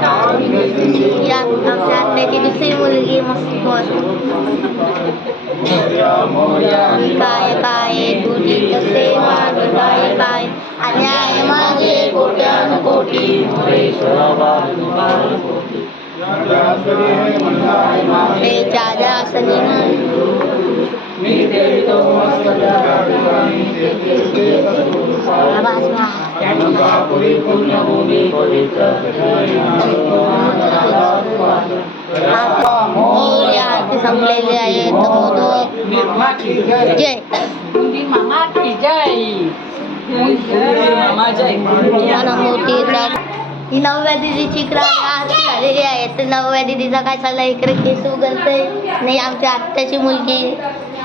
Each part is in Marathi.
या आमच्या आत्याची दुसरी मुलगी मस्त काय काय तुझी तसे माझे काय काय अन्याय माझे कोट्यान कोटी संपलेले आहेत मोदक जय ही नवव्या दिदीची झालेली आहे. तर नवव्या दिदीचा काय चाललाय इकडे केस उगलतय नाही. आमच्या आत्याची मुलगी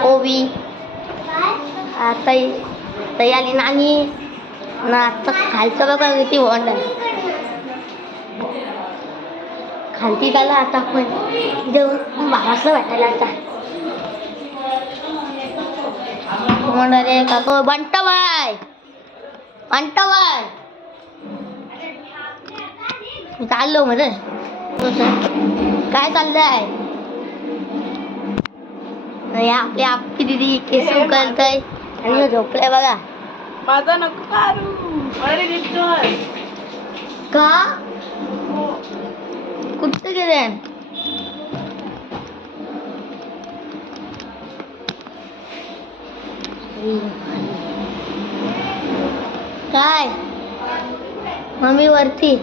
ओवी आता आली नानी ना. आता खालचं बघा किती वॉन्ड खालती झाला. आता आपण जेवण भावासं भेटायला आता रे काको बंटाबाई चाललो म्हणजे काय चाललंय. आपली आपली दिदी केस उकलतय आणि झोपलंय बघा. माझा नको काढू. अरे का कुठं गेले. काय मम्मी वरती